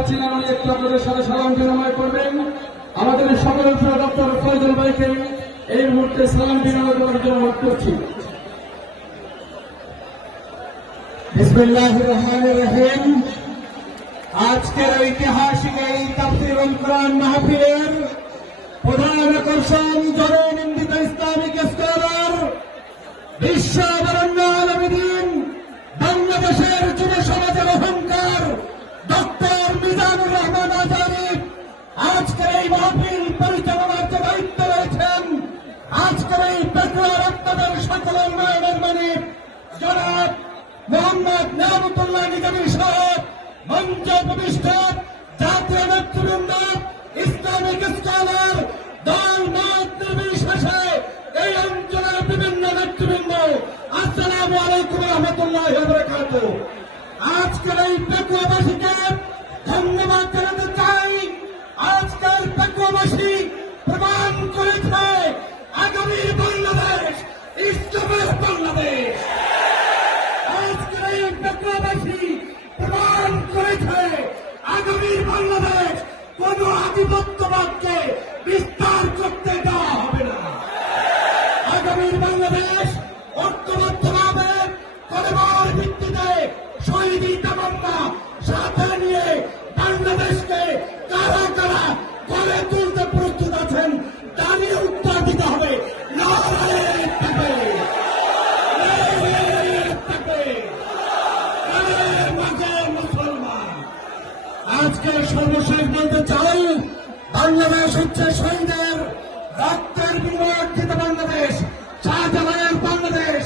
আছেন একটু আপনাদের সাথে সালাম বিনিময় করবেন। আমাদের সকল ফয়জুল ভাইকে এই মুহূর্তে সালাম বিনিময় করার জন্য অনুরোধ করছি। আজকের ঐতিহাসিক এই তাফসিরুল কোরআন মাহফিলের প্রধান আকর্ষণ, জননিন্দিত ইসলামিক স্কলার, বিশ্ব বাংলাদেশের যুব সমাজের আপনাদের সকলের মায়ের মানে জনাব মোহাম্মদ নামতুল্লাহ নিজামী সাহেব, মঞ্চ প্রবিষ্ট জাতীয় নেতৃবৃন্দ, ইসলামিক স্কলার, দল মত নির্বিশেষে এই অঞ্চলের বিভিন্ন নেতৃবৃন্দ, আসসালামু আলাইকুম রহমতুল্লাহ আজকের এই পেকুয়াবাসীকে আধিপত্যবাদকে বিস্তার করতে দেওয়া হবে না। আগামীর বাংলাদেশ ঐক্যবদ্ধভাবে কলেমার ভিত্তিতে শহীদ তামান্না সাথে নিয়ে বাংলাদেশকে আজকে সর্বশেষ বলতে চাই, বাংলাদেশ হচ্ছে শহীদের রক্তের বিনিময়ে অর্জিত বাংলাদেশ শাহজালালের বাংলাদেশ,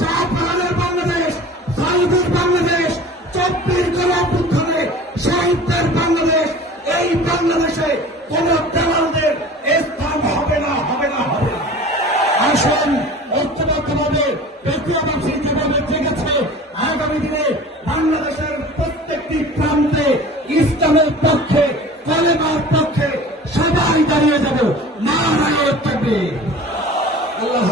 শাহজাহানের বাংলাদেশ, সাউদের বাংলাদেশ, চব্বিশ গণঅভ্যুত্থানে শহীদদের বাংলাদেশ, এই বাংলাদেশে কোন দালালদের স্থান হবে না হবে না হবে না। আসুন, ঐক্যবদ্ধভাবে পেটুয়াবাসী যেভাবে জেগেছে আগামী দিনে প্রান্তে ইসলামের পক্ষে কলেমার পক্ষে সবাই দাঁড়িয়ে যাব। মারা থাকবে আল্লাহ